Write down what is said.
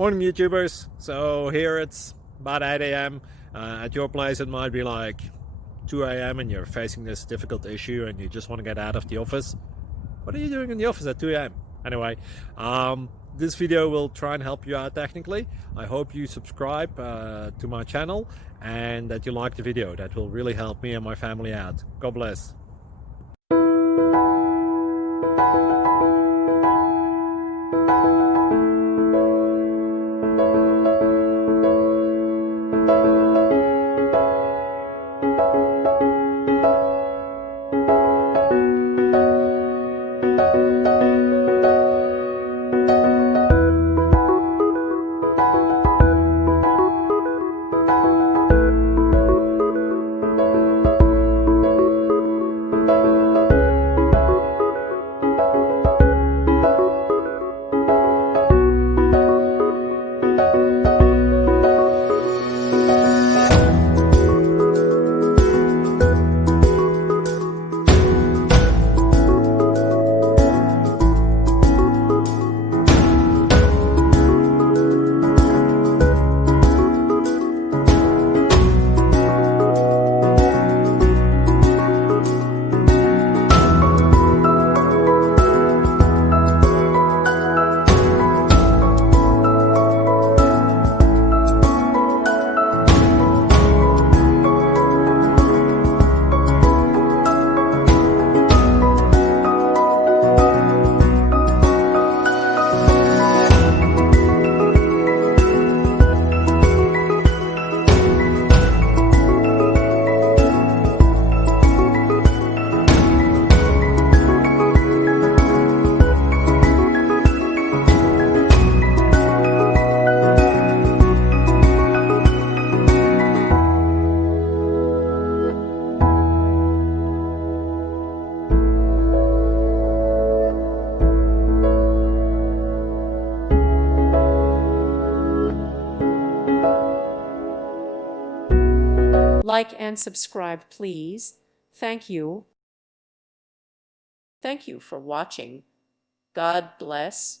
Morning YouTubers. So here it's about 8 a.m. At your place it might be like 2 a.m. and you're facing this difficult issue and you just want to get out of the office. What are you doing in the office at 2 a.m.? Anyway, this video will try and help you out technically. I hope you subscribe to my channel and that you like the video. That will really help me and my family out. God bless. Like and subscribe, please. Thank you. Thank you for watching. God bless.